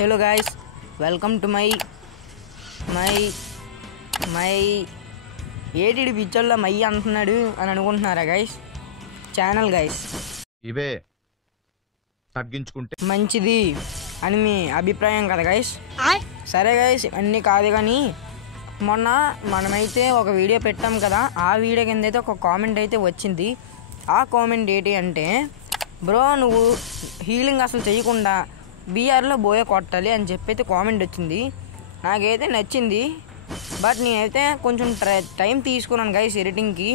Hello guys, welcome to my ATD పిక్చర్లో my అంటున్నాడు అని అనుకుంటున్నారా గైస్? ఛానల్ గైస్ ఇవే తగ్గించుకుంటే మంచిది అని మీ అభిప్రాయం కదా గైస్? సరే గైస్, అన్నీ కాదు కానీ మొన్న మనమైతే ఒక వీడియో పెట్టాం కదా, ఆ వీడియో కింద అయితే ఒక కామెంట్ అయితే వచ్చింది. ఆ కామెంట్ ఏంటి అంటే, బ్రో నువ్వు హీలింగ్ అసలు చేయకుండా బీఆర్లో బోయ కొట్టాలి అని చెప్పైతే కామెంట్ వచ్చింది. నాకైతే నచ్చింది, బట్ నేనైతే కొంచెం టైం తీసుకున్నాను గైస్ ఎడిటింగ్కి.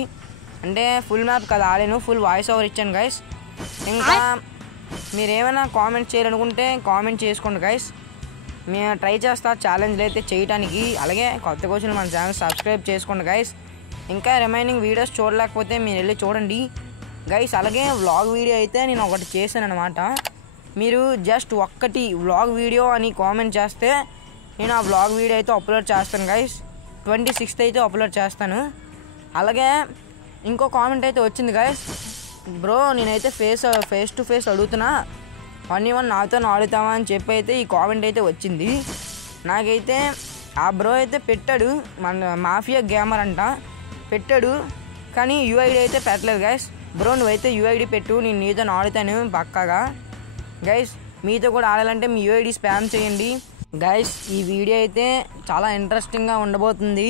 అంటే ఫుల్ మ్యాప్ కదా ఆడాను, ఫుల్ వాయిస్ ఓవర్ ఇచ్చాను గైస్. ఇంకా మీరేమైనా కామెంట్ చేయాలనుకుంటే కామెంట్ చేసుకోండి గైస్. మేము ట్రై చేస్తా ఛాలెంజ్లు అయితే చేయడానికి. అలాగే కొత్త క్వశ్చన్ మన ఛానల్ సబ్స్క్రైబ్ చేసుకోండి గైస్. ఇంకా రిమైనింగ్ వీడియోస్ చూడలేకపోతే మీరు వెళ్ళి చూడండి గైస్. అలాగే వ్లాగ్ వీడియో అయితే నేను ఒకటి చేశాను అనమాట. మీరు జస్ట్ ఒక్కటి వ్లాగ్ వీడియో అని కామెంట్ చేస్తే నేను ఆ వ్లాగ్ వీడియో అయితే అప్లోడ్ చేస్తాను గైస్. 26th అయితే అప్లోడ్ చేస్తాను. అలాగే ఇంకో కామెంట్ అయితే వచ్చింది గైస్, బ్రో నేనైతే ఫేస్ టు ఫేస్ అడుగుతున్నా, 1v1 నాతో ఆడుతావా అని చెప్పి అయితే ఈ కామెంట్ అయితే వచ్చింది. నాకైతే ఆ బ్రో అయితే పెట్టాడు, మన మాఫియా గేమర్ అంట పెట్టాడు, కానీ యూఐడి అయితే పెట్టలేదు గైస్. బ్రో నువ్వైతే యూఐడి పెట్టు, నేను నీతో ఆడుతాను పక్కాగా గైస్. మీతో కూడా ఆడాలంటే మీ యూఐడి స్పామ్ చేయండి గైస్. ఈ వీడియో అయితే చాలా ఇంట్రెస్టింగ్గా ఉండబోతుంది.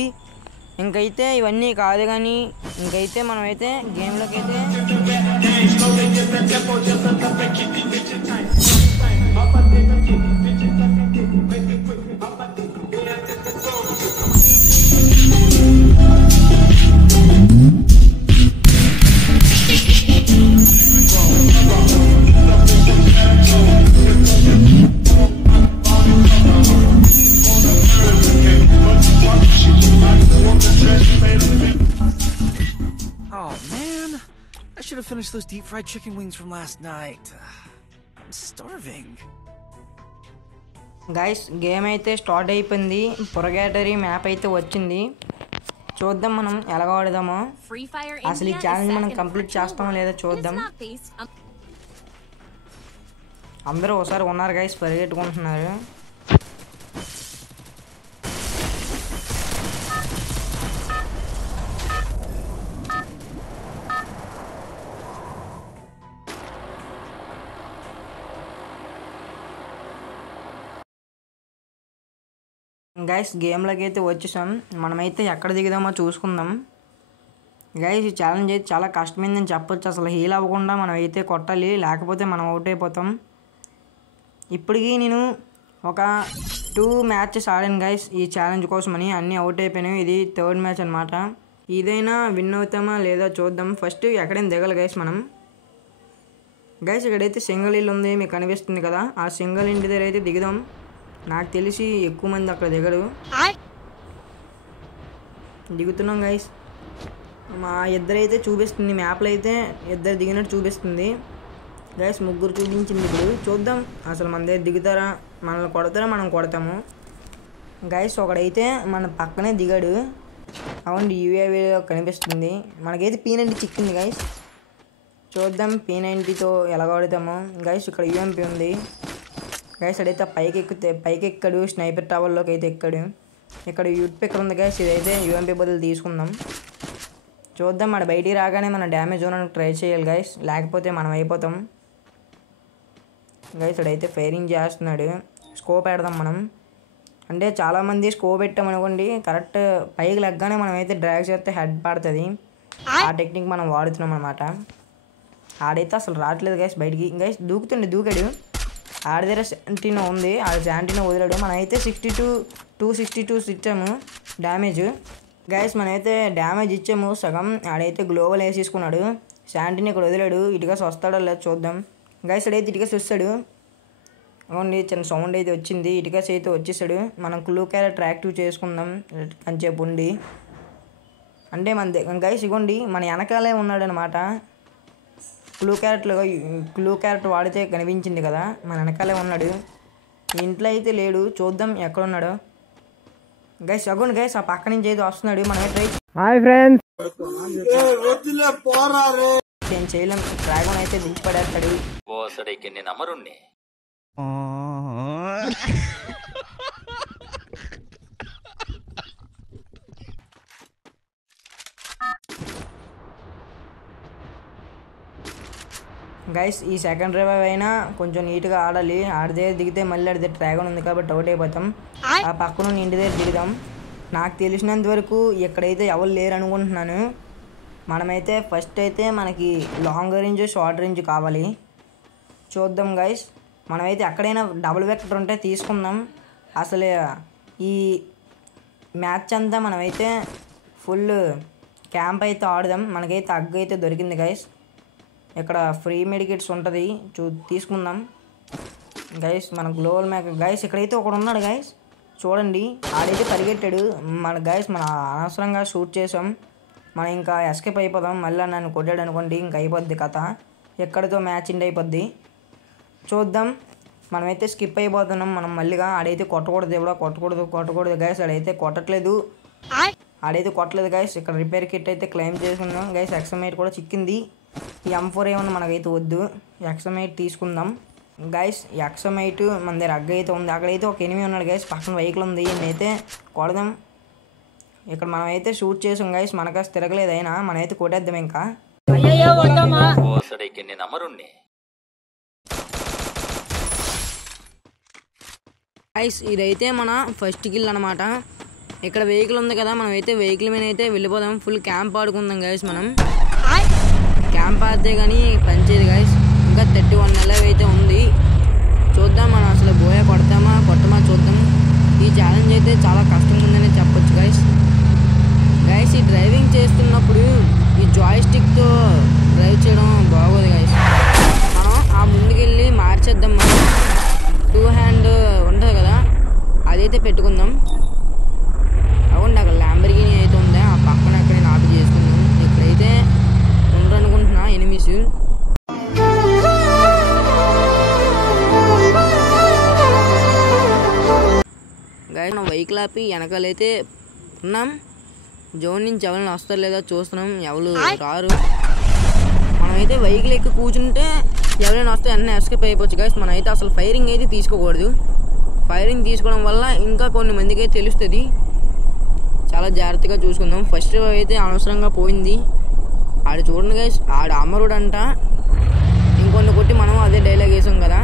ఇంకైతే ఇవన్నీ కాదు కానీ ఇంకైతే మనమైతే గేమ్లోకి అయితే I should have finished those deep fried chicken wings from last night. I'm starving. Guys game అయితే స్టార్ట్ అయిపోయింది. పొరగేటరీ మ్యాప్ అయితే వచ్చింది. చూద్దాం మనం ఎలా ఆడదామో. అసలు ఈ ఛాలెంజ్ మనం కంప్లీట్ చేస్తామో లేదో చూద్దాం. అందరూ ఒకసారి ఉన్నారు గైస్, పరిగెట్టుకుంటున్నారు. గైస్ గేమ్లోకి అయితే వచ్చేసాం. మనమైతే ఎక్కడ దిగుదామో చూసుకుందాం గైస్. ఈ ఛాలెంజ్ అయితే చాలా కష్టమైందని చెప్పొచ్చు. అసలు హీల్ అవ్వకుండా మనం అయితే కొట్టాలి, లేకపోతే మనం అవుట్ అయిపోతాం. ఇప్పటికీ నేను ఒక 2 మ్యాచెస్ ఆడాను గైస్ ఈ ఛాలెంజ్ కోసమని, అన్నీ అవుట్ అయిపోయినాయి. ఇది 3rd మ్యాచ్ అనమాట. ఇదైనా విన్ అవుతామా లేదా చూద్దాం. ఫస్ట్ ఎక్కడైనా దిగాలి గైస్ మనం. గైస్ ఇక్కడైతే సింగిల్ ఇల్లు ఉంది, మీకు కనిపిస్తుంది కదా, ఆ సింగిల్ ఇంటి దగ్గర అయితే దిగుదాం. నాకు తెలిసి ఎక్కువ మంది అక్కడ దిగరు. దిగుతున్నాం గైస్. మా ఇద్దరైతే చూపిస్తుంది మ్యాప్లో, అయితే ఇద్దరు దిగినట్టు చూపిస్తుంది గైస్. 3 చూపించింది. ఇప్పుడు చూద్దాం అసలు మన దగ్గర దిగుతారా, మనల్ని కొడతారా మనం కొడతాము గైస్. ఒకడైతే మన పక్కనే దిగాడు. అవును యూఏవీలో కనిపిస్తుంది. మనకైతే P90 చిక్కింది గైస్. చూద్దాం P90తో ఎలా కొడతాము గైస్. ఇక్కడ UMP ఉంది గైస్. అడైతే పైకి ఎక్కాడు, స్నైపర్ టవర్లోకి అయితే ఎక్కాడు. ఇక్కడ యూట్ పిక్కర్ ఉంది గైస్, ఇదైతే UMP బదులు తీసుకుందాం. చూద్దాం మన బయటికి రాగానే మన డ్యామేజ్ జోన్ ట్రై చేయాలి గైస్, లేకపోతే మనం అయిపోతాం గైస్. అడైతే ఫైరింగ్ చేస్తున్నాడు. స్కోప్ పెడదాం మనం. అంటే చాలామంది స్కోప్ పెట్టామనుకోండి, కరెక్ట్ పైకి లెగ్గానే మనం అయితే డ్రాగ్ చేస్తే హెడ్ పడుతుంది. ఆ టెక్నిక్ మనం వాడుతున్నాం అనమాట. ఆడైతే అసలు రావట్లేదు గైస్ బయటికి. గైస్ దూకాడు. ఆడి దగ్గర శాంటినో ఉంది, ఆడ శాంటినో వదిలాడు. మనమైతే 262 ఇచ్చాము డ్యామేజ్ గైస్. మనమైతే డ్యామేజ్ ఇచ్చాము సగం. ఆడైతే గ్లోబల్ వేసేసుకున్నాడు. శాంటిని ఇక్కడ వదిలాడు. ఇటుకస్ వస్తాడో లేదు చూద్దాం గైస్. ఆడైతే ఇటుకస్ వస్తాడు. అవునండి చిన్న సౌండ్ అయితే వచ్చింది. ఇటుకస్ అయితే వచ్చేసాడు. మనం క్లూ క్యారెక్టర్ యాక్టివ్ చేసుకుందాం కొంచెంసేపు ఉండి. అంటే మన గైస్ ఇగోండి మన వెనకాలే ఉన్నాడు అనమాట. క్లూ క్యారెక్టర్ వాడితే కనిపించింది కదా, మన వెనకాలే ఉన్నాడు. ఇంట్లో అయితే లేడు, చూద్దాం ఎక్కడున్నాడో గైస్. అగోండి గైస్, ఆ పక్క నుంచి అయితే వస్తున్నాడు. మనమే ట్రై. హాయ్ ఫ్రెండ్స్, ఏం చేయలేం. డ్రాగన్ అయితే దించి పడేస్తాడు. గైస్ ఈ సెకండ్ రివైవ్ అయినా కొంచెం నీట్గా ఆడాలి. ఆడి దగ్గర దిగితే మళ్ళీ ఆడితే డ్రాగన్ ఉంది కాబట్టి అవుట్ అయిపోతాం. ఆ పక్కన ఇంటి దగ్గర దిగుదాం. నాకు తెలిసినంత వరకు ఎక్కడైతే ఎవరు లేరు అనుకుంటున్నాను. మనమైతే ఫస్ట్ అయితే మనకి లాంగ్ రేంజ్ షార్ట్ రేంజ్ కావాలి. చూద్దాం గైస్. మనమైతే ఎక్కడైనా డబుల్ వెక్టర్ ఉంటే తీసుకుందాం. అసలు ఈ మ్యాచ్ అంతా మనమైతే ఫుల్ క్యాంప్ అయితే ఆడదాం. మనకైతే అగ్గు అయితే దొరికింది గైస్. ఇక్కడ ఫ్రీ మెడికిట్స్ ఉంటుంది, తీసుకుందాం గైస్. మన గ్లోవల్ మ్యాక్ గైస్ ఇక్కడైతే ఒకడు ఉన్నాడు గైస్, చూడండి. ఆడైతే పరిగెట్టాడు మన గైస్. మన అనవసరంగా షూట్ చేసాం. మనం ఇంకా ఎస్కేప్ అయిపోదాం. మళ్ళీ నన్ను కొట్టాడు అనుకోండి, ఇంక అయిపోద్ది కథ. ఎక్కడితో మ్యాచ్ ఎండ్ అయిపోద్ది. చూద్దాం. మనమైతే స్కిప్ అయిపోతున్నాం. మనం మళ్ళీగా ఆడైతే కొట్టకూడదు, ఎవడో కొట్టకూడదు గైస్. ఆడైతే కొట్టట్లేదు గైస్. ఇక్కడ రిపేర్ కిట్ అయితే క్లెయిమ్ చేసుకున్నాం గైస్. ఎక్సమైట్ కూడా చిక్కింది. ఈ M4 ఏమన్నా మనకైతే వద్దు, ఎక్సమైట్ తీసుకుందాం గైస్. ఎక్సమైట్ మన దగ్గర అగ్గ అయితే ఉంది. అక్కడైతే ఒక ఎనిమి ఉన్నాడు గైస్, పక్కన వెహికల్ ఉంది. నేనైతే కొడదాం. ఇక్కడ మనమైతే షూట్ చేసాం గైస్. మనకు తిరగలేదు అయినా మనమైతే కొట్టేద్దాం ఇంకా. గైస్ ఇదైతే మన ఫస్ట్ కిల్ అనమాట. ఇక్కడ వెహికల్ ఉంది కదా, మనమైతే వెహికల్ మీద అయితే వెళ్ళిపోదాం. ఫుల్ క్యాంప్ ఆడుకుందాం గైస్. మనం క్యాంప్ ఆడితే కానీ పనిచేయదు గైస్. ఇంకా 31 నెలలు అయితే ఉంది. చూద్దాం మనం అసలు బోయ కొట్టమా చూద్దాం. ఈ ఛాలెంజ్ అయితే చాలా కష్టంగా ఉందని చెప్పొచ్చు గైస్. ఈ డ్రైవింగ్ చేస్తున్నప్పుడు ఈ జాయ్స్టిక్తో డ్రైవ్ చేయడం బాగోదు గైస్. మనం ఆ ముందుకెళ్ళి మార్చేద్దాం. మనం 2 హ్యాండ్ ఉంటుంది కదా, అదైతే పెట్టుకుందాం. అవును, అక్కడ ల్యాంబర్గిని అయితే ఉందా, ఆ పక్కన అక్కడ ఆపి చేసుకుందాం. ఇక్కడైతే అనుకుంటున్నా ఎనిమిస్ గైస్. మనం వెహికల్ ఆపి వెనకాలైతే ఉన్నాం. జోన్ నుంచి ఎవరైనా వస్తారు లేదా చూస్తున్నాం. ఎవరు రారు. మనమైతే వెహికల్ ఎక్కి కూర్చుంటే ఎవరైనా వస్తే అన్నీ ఎస్కేప్ అయిపోవచ్చు గైస్. మనమైతే అసలు ఫైరింగ్ అయితే తీసుకోకూడదు. ఫైరింగ్ తీసుకోవడం వల్ల ఇంకా కొన్ని మందికి అయితే తెలుస్తుంది. చాలా జాగ్రత్తగా చూసుకుందాం. ఫస్ట్ అయితే అనవసరంగా పోయింది. ఆడు చూడండి గైస్, ఆడు అమరుడు అంట. ఇంకొన్ని కొట్టి మనం అదే డైలాగ్ వేసాం కదా.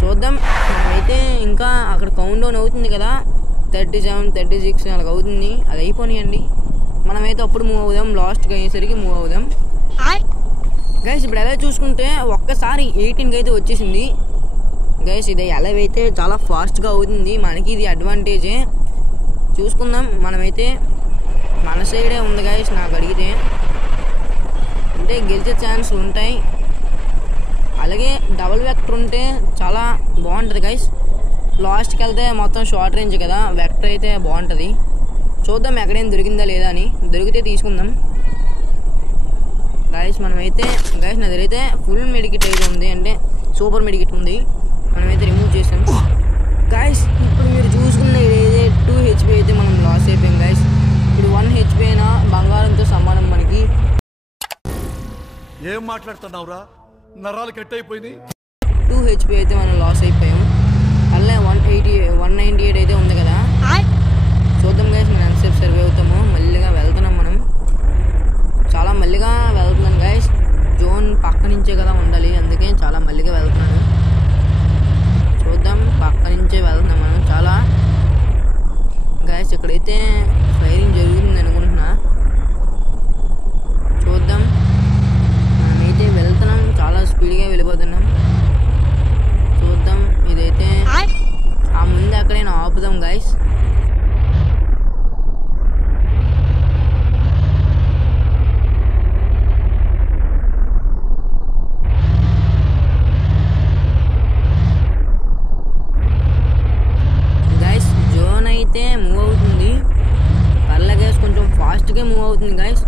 చూద్దాం. మనమైతే ఇంకా అక్కడ కౌంట్ డౌన్ అవుతుంది కదా, 37, 36 అలాగ అవుతుంది. అది అయిపోయినాయండి. మనమైతే అప్పుడు మూవ్ అవుదాం. లాస్ట్కి అయ్యేసరికి మూవ్ అవుదాం గైస్. ఇప్పుడు ఎలా చూసుకుంటే ఒక్కసారి 18కి అయితే వచ్చేసింది గైస్. ఇది ఎలా అయితే చాలా ఫాస్ట్గా అవుతుంది. మనకి ఇది అడ్వాంటేజే. చూసుకుందాం. మనమైతే మన సైడే ఉంది గైస్. నాకు అడిగితే అంటే గెలిచే ఛాన్స్లు ఉంటాయి. అలాగే డబుల్ వెక్టర్ ఉంటే చాలా బాగుంటుంది గైస్. లాస్ట్కి వెళ్తే మొత్తం షార్ట్ రేంజ్ కదా, వెక్టర్ అయితే బాగుంటుంది. చూద్దాం ఎక్కడైనా దొరికిందా లేదా అని. దొరికితే తీసుకుందాం గైస్. మనమైతే గైస్ నా దగ్గర అయితే ఫుల్ మెడికిట్ అయితే ఉంది, అంటే సూపర్ మెడికిట్ ఉంది. మనమైతే రిమూవ్ చేసాం గైస్. ఇప్పుడు మీరు చూసుకున్న ఇదైతే 2 HP అయితే మనం లాస్ అయిపోయాం గైస్. ఇప్పుడు 1 HP అయినా బంగారంతో సమానం మనకి. ఏం మాట్లాడుతున్నావురా, నరాలు కట్ అయిపోయినాయి. 2 HP అయితే మనం లాస్ అయిపోయాం. అలా 198 అయితే ఉంది కదా. చూద్దాం గైస్ మనం ఎంతసేపు సర్వే అవుతామో. మళ్ళీగా వెళ్తున్నాం మనం. చాలా మళ్ళీగా వెళ్తున్నాను గైస్. జోన్ పక్క నుంచే కదా ఉండాలి, అందుకే చాలా మళ్ళీగా వెళ్తున్నాను. చూద్దాం, పక్క నుంచే వెళ్తున్నాం మనం. చాలా గైస్ ఇక్కడైతే ఫైరింగ్ జరుగుతుంది అనుకుంటున్నా. చూద్దాం. మనమైతే వెళ్తున్నాం, చాలా స్పీడ్గా వెళ్ళిపోతున్నాం. చూద్దాం. ఇదైతే ఆ ముందు అక్కడైనా ఆపుదాం గైస్. జోన్ అయితే మూవ్ అవుతుంది. పర్లే గైస్, కొంచెం ఫాస్ట్గా మూవ్ అవుతుంది గైస్.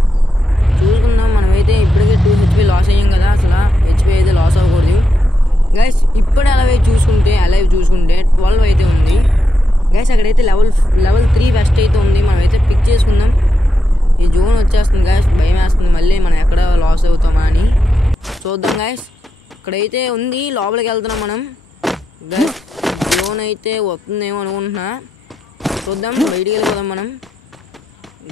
చూసుకుందాం. మనమైతే ఇప్పటికే 2 HP లాస్ అయ్యాం కదా. అసలు HP అయితే లాస్ అవ్వకూడదు గైస్. ఇప్పుడు అలైవ్ చూసుకుంటే 12 అయితే ఉంది గైస్. అక్కడైతే లెవెల్ 3 వెస్ట్ అయితే ఉంది. మనమైతే పిక్ చేసుకుందాం. ఈ జోన్ వచ్చేస్తుంది గైస్, భయం వేస్తుంది మళ్ళీ మనం ఎక్కడ లాస్ అవుతామా అని. చూద్దాం గైస్. ఇక్కడైతే ఉంది, లోపలికి వెళ్తున్నాం మనం. గైస్ జోన్ అయితే వస్తుందేమో అనుకుంటున్నా, చూద్దాం. బయటికి వెళ్ళిపోదాం మనం.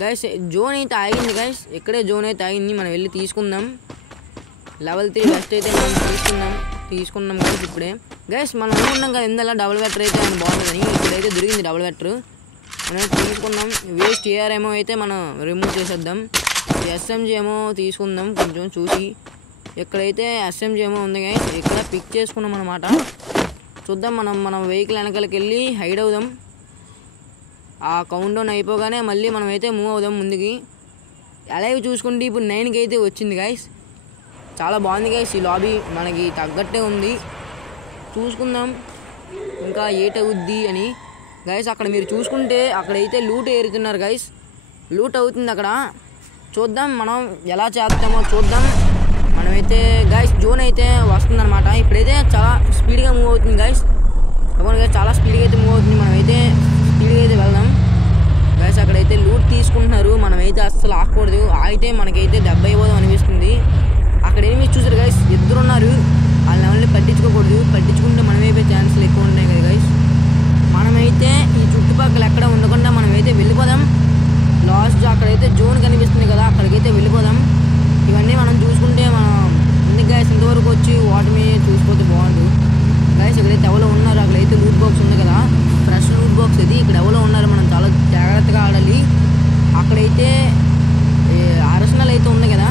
గైస్ జోన్ అయితే ఆగింది గైస్, ఇక్కడే జోన్ అయితే ఆగింది. మనం వెళ్ళి తీసుకుందాం. లెవెల్ 3 బెస్ట్ అయితే మనం తీసుకున్నాం గైస్ ఇప్పుడే. గైస్ మనం అనుకున్నాం కదా ఇందులో డబుల్ వెటర్ అయితే మనం బాగుంటుందని, ఇప్పుడైతే దొరికింది డబుల్ వెటర్. మనం తీసుకుందాం. వేస్ట్ ఏమో అయితే మనం రిమూవ్ చేసేద్దాం. ఎస్ఎంజీ ఏమో తీసుకుందాం కొంచెం చూసి. ఇక్కడైతే ఎస్ఎంజీ ఏమో ఉంది గైస్, ఇక్కడ పిక్ చేసుకున్నాం అన్నమాట. చూద్దాం. మనం వెహికల్ వెనకాలకి వెళ్ళి హైడ్ అవుదాం. ఆ కౌంట్ డౌన్ అయిపోగానే మళ్ళీ మనం అయితే మూవ్ అవుదాం ముందుకి. అలాగే చూసుకుంటే ఇప్పుడు 9కి అయితే వచ్చింది గైస్. చాలా బాగుంది గైస్ ఈ లాబీ, మనకి తగ్గట్టే ఉంది. చూసుకుందాం ఇంకా 8 అవుద్ది అని. గైస్ అక్కడ మీరు చూసుకుంటే అక్కడైతే లూట్ ఏరుతున్నారు గైస్, లూట్ అవుతుంది అక్కడ. చూద్దాం మనం ఎలా చేస్తామో చూద్దాం. మనమైతే గైస్ జోన్ అయితే వస్తుందన్నమాట. ఇప్పుడైతే చాలా స్పీడ్గా మూవ్ అవుతుంది గైస్. అవును గైస్ చాలా స్పీడ్గా అయితే మూవ్ అవుతుంది. మనమైతే స్పీడ్గా అయితే వెళ్దాం గైస్. అక్కడైతే లూట్ తీసుకుంటున్నారు, మనమైతే అస్సలు ఆగకూడదు. ఆగితే మనకైతే దెబ్బ అయిపోదాం అనిపిస్తుంది. అక్కడ ఏమి చూసారు గైస్, ఇద్దరు ఉన్నారు. వాళ్ళ లెవెల్ని పట్టించుకోకూడదు, పట్టించుకుంటే మనమైపోయే ఛాన్సులు ఎక్కువ ఉన్నాయి కదా గైస్. మనమైతే ఈ చుట్టుపక్కల ఎక్కడ ఉండకుండా మనమైతే వెళ్ళిపోదాం. లాస్ట్ అక్కడైతే జోన్ కనిపిస్తుంది కదా, అక్కడికైతే వెళ్ళిపోదాం. ఇవన్నీ మనం చూసుకుంటే మనం ఎందుకు గైస్ ఇంతవరకు వచ్చి వాటిని చూసిపోతే బాగుండు గైస్. ఇక్కడైతే ఎవరో ఉన్నారు, అక్కడైతే లూట్ బాక్స్ ఉంది కదా, ఫ్రెష్ లూట్ బాక్స్ ఇది. ఇక్కడ ఎవరో ఉన్నారు, మనం చాలా జాగ్రత్తగా ఆడాలి. అక్కడైతే అర్సనల్ అయితే ఉంది కదా,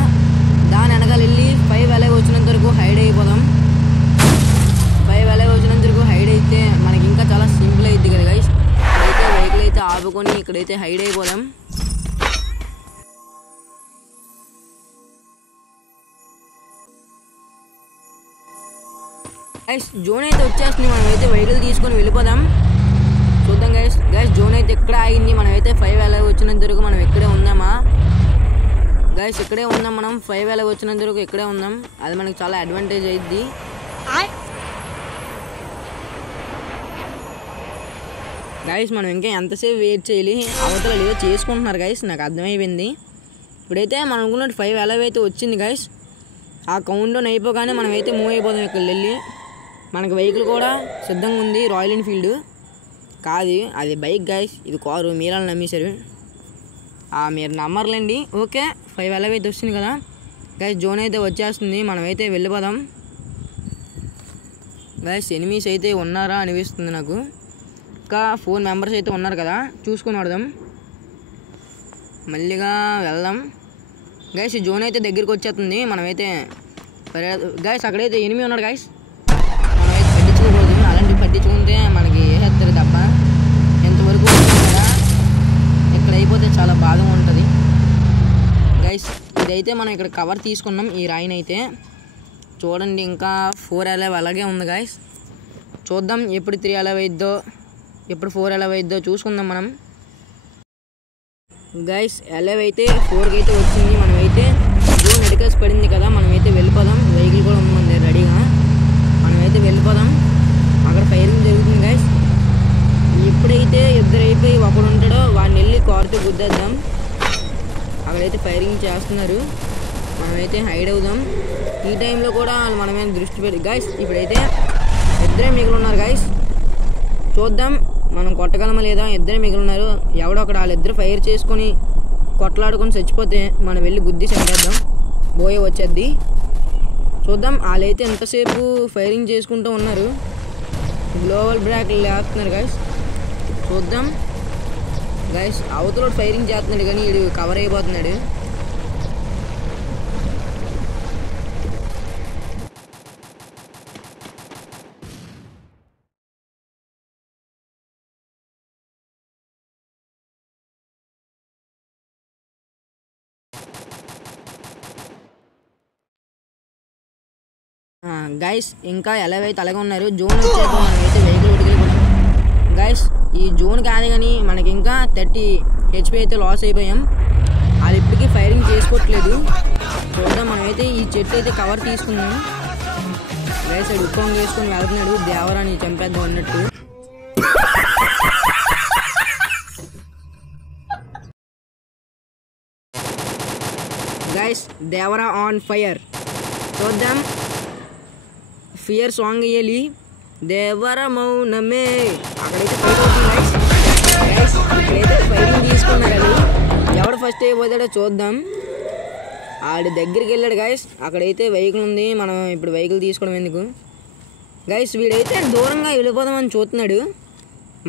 దాని వెనకాల వెళ్ళి 5 అలాగే వచ్చినంత వరకు హైడ్ అయిపోదాం. 5 అలాగే వచ్చినంత వరకు హైడ్ అయితే మనకి ఇంకా చాలా సింపుల్ అవుతుంది కదా గైస్. ఇక్కడైతే వెహికల్ అయితే ఆపుకొని ఇక్కడైతే హైడ్ అయిపోదాం. గైస్ జోన్ అయితే వచ్చేస్తుంది, మనమైతే వెహికల్ తీసుకొని వెళ్ళిపోదాం. చూద్దాం గైస్. జోన్ అయితే ఎక్కడ ఆగింది, మనమైతే 5 అలాగే వచ్చినంత వరకు మనం ఇక్కడే ఉందామా గైస్? ఇక్కడే ఉందాం మనం. 5 అలాగే వచ్చినంత వరకు ఇక్కడే ఉందాం, అది మనకి చాలా అడ్వాంటేజ్ అయ్యిద్ది. గైస్ మనం ఇంకా ఎంతసేపు వెయిట్ చేయాలి? అవతల ఏదో చేసుకుంటున్నారు గైస్, నాకు అర్థమైపోయింది. ఇప్పుడైతే మనం అనుకున్నట్టు 5 అలాగే అయితే వచ్చింది గైస్. ఆ కౌంట్ డౌన్ అయిపోగానే మనమైతే మూవ్ అయిపోదాం ఇక్కడ వెళ్ళి. మనకి వెహికల్ కూడా సిద్ధంగా ఉంది, రాయల్ ఎన్ఫీల్డ్ కాదు అది బైక్ గైస్, ఇది కారు. మీరు అలా నమ్మేశారు, మీరు నమ్మర్లేండి. ఓకే 5 అలాగే అయితే వస్తుంది కదా గైస్. జోన్ అయితే వచ్చేస్తుంది, మనమైతే వెళ్ళిపోదాం గైస్. ఎనిమీస్ అయితే ఉన్నారా అనిపిస్తుంది నాకు. ఇంకా 4 మెంబర్స్ అయితే ఉన్నారు కదా, చూసుకొని వడదాం. మళ్ళీగా వెళ్దాం గైస్. ఈ జోన్ అయితే దగ్గరికి వచ్చేస్తుంది, మనమైతే గైస్ అక్కడైతే ఎనిమీ ఉన్నాడు గైస్. మనమైతే పట్టించుకోకూడదు, అలాంటివి పట్టించుకుంటే మనకి వేసేస్తారు తప్ప. ఎంతవరకు కదా ఇక్కడ అయిపోతే చాలా బాధగా ఉంటుంది గైస్. ఇదైతే మనం ఇక్కడ కవర్ తీసుకున్నాం ఈ రాయిని అయితే. చూడండి ఇంకా 4 అలాగే అలాగే ఉంది గైస్. చూద్దాం ఎప్పుడు 3 అలాగే అయిద్దో, ఎప్పుడు 4 అలాగే అయిద్దో చూసుకుందాం మనం గైస్. అలాగే అయితే 4కి అయితే వచ్చింది. మనమైతే జోన్ మెడికల్స్ పడింది కదా, మనమైతే వెళ్ళిపోదాం. వెహికల్ కూడా ఉంది మన దగ్గర రెడీగా, మనమైతే వెళ్ళిపోదాం. అక్కడ ఫైరింగ్ జరుగుతుంది గైస్. ఎప్పుడైతే ఇద్దరు అయిపోయి ఒకడు ఉంటాడో వాడిని వెళ్ళి కారుతో గుద్దేద్దాం. అక్కడైతే ఫైరింగ్ చేస్తున్నారు, మనమైతే హైడ్ అవుదాం. ఈ టైంలో కూడా మనమే దృష్టి పెట్టి గైస్. ఇప్పుడైతే ఇద్దరే మిగిలి ఉన్నారు గైస్. చూద్దాం మనం కొట్టగలమా లేదా. ఇద్దరే మిగిలి ఉన్నారు, ఎవడో అక్కడ వాళ్ళిద్దరు ఫైర్ చేసుకొని కొట్లాడుకొని చచ్చిపోతే మనం వెళ్ళి గుద్ది చంపేద్దాం, బోయే వచ్చేద్ది. చూద్దాం. వాళ్ళైతే ఎంతసేపు ఫైరింగ్ చేసుకుంటూ ఉన్నారు, గ్లోబల్ బ్రాక్ లేస్తున్నారు గైస్. చూద్దాం గైస్. అవతల ఫైరింగ్ చేస్తున్నాడు కానీ వీడు కవర్ అయిపోతున్నాడు. గైస్ ఇంకా ఎలాగైతే అలాగే ఉన్నారు. జోన్ వచ్చాక మనమైతే వెహికల్ ఉడికెళ్ళిపోయాం గైస్. ఈ జోన్ కాదు కానీ మనకి ఇంకా 30 HP అయితే లాస్ అయిపోయాం. అది ఇప్పటికీ ఫైరింగ్ చేసుకోవట్లేదు. చూద్దాం. మనమైతే ఈ చెట్టు అయితే కవర్ తీసుకున్నాం గైస్. అది ఉప్పం వేసుకొని వెళ్తున్నాడు, దేవరాని చంపేద్దాం అన్నట్టు. Guys Devara on fire. చూద్దాం. ఫియర్ సాంగ్ వేయాలి దేవర మౌనమే అక్కడైతే ఫైట్ అవుతుంది గైస్. ఇక్కడైతే ఫైటింగ్ తీసుకున్నారు. అది ఎవడు ఫస్ట్ అయిపోతాడో చూద్దాం. ఆడి దగ్గరికి వెళ్ళాడు గైస్. అక్కడైతే వెహికల్ ఉంది. మనం ఇప్పుడు వెహికల్ తీసుకోవడం ఎందుకు గైస్. వీడైతే దూరంగా వెళ్ళిపోదామని చూస్తున్నాడు.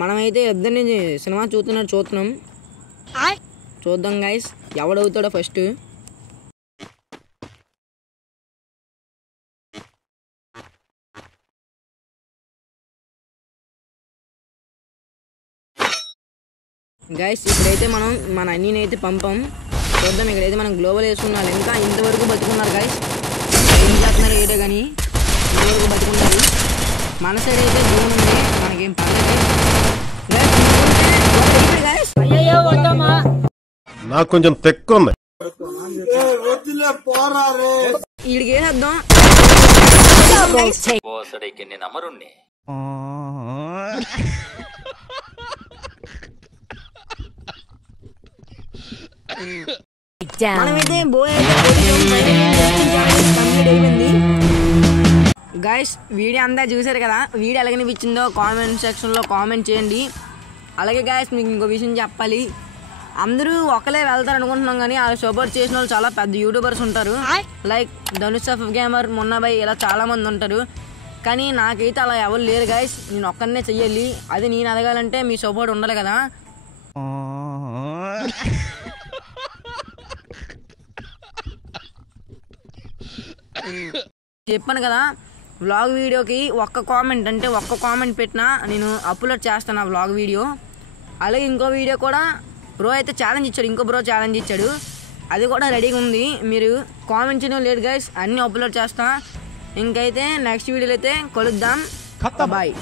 మనమైతే ఇద్దరిని సినిమా చూస్తున్నాం. చూద్దాం గైస్ ఎవడవుతాడో ఫస్ట్. గైస్ ఇప్పుడైతే మనం మన అన్నీని అయితే పంపాం. చూద్దాం. ఇక్కడైతే మనం గ్లోబల్ వేసుకున్నాం. ఇంకా ఇంతవరకు బతుకున్నారు గైస్. ఏం చేస్తున్నారు ఏదో కానీ ఇంతవరకు బతుకున్నారు. మన సైడ్ అయితే జూన్ ఉంది. మనకేం పర్లేదు గైస్. నాకు కొంచెం తెక్కు ఉంది. వీడికి వేసేద్దాం. మనమైతే గైస్ వీడియో అంతా చూసారు కదా. వీడియో ఎలాగనిపించిందో కామెంట్ సెక్షన్లో కామెంట్ చేయండి. అలాగే గైస్ మీకు ఇంకో విషయం చెప్పాలి. అందరూ ఒకలే వెళ్తారు అనుకుంటున్నాం కానీ వాళ్ళు సపోర్ట్ చేసిన వాళ్ళు చాలా పెద్ద యూట్యూబర్స్ ఉంటారు. Like Dhanush of gamer, Munnabhai ఇలా చాలామంది ఉంటారు. కానీ నాకైతే అలా ఎవరు లేరు గైస్. నేను ఒక్కనే చెయ్యాలి. అది నేను ఎదగాలంటే మీ సపోర్ట్ ఉండాలి కదా. చెప్పాను కదా వ్లాగ్ వీడియోకి ఒక్క కామెంట్ పెట్టినా నేను అప్లోడ్ చేస్తాను ఆ వ్లాగ్ వీడియో. అలాగే ఇంకో వీడియో కూడా బ్రో అయితే ఛాలెంజ్ ఇచ్చాడు. ఇంకో బ్రో ఛాలెంజ్ ఇచ్చాడు. అది కూడా రెడీగా ఉంది. మీరు కామెంట్ చేయడం లేదు గైస్. అన్నీ అప్లోడ్ చేస్తా. ఇంకైతే నెక్స్ట్ వీడియోలో అయితే కలుద్దాం. బాయ్.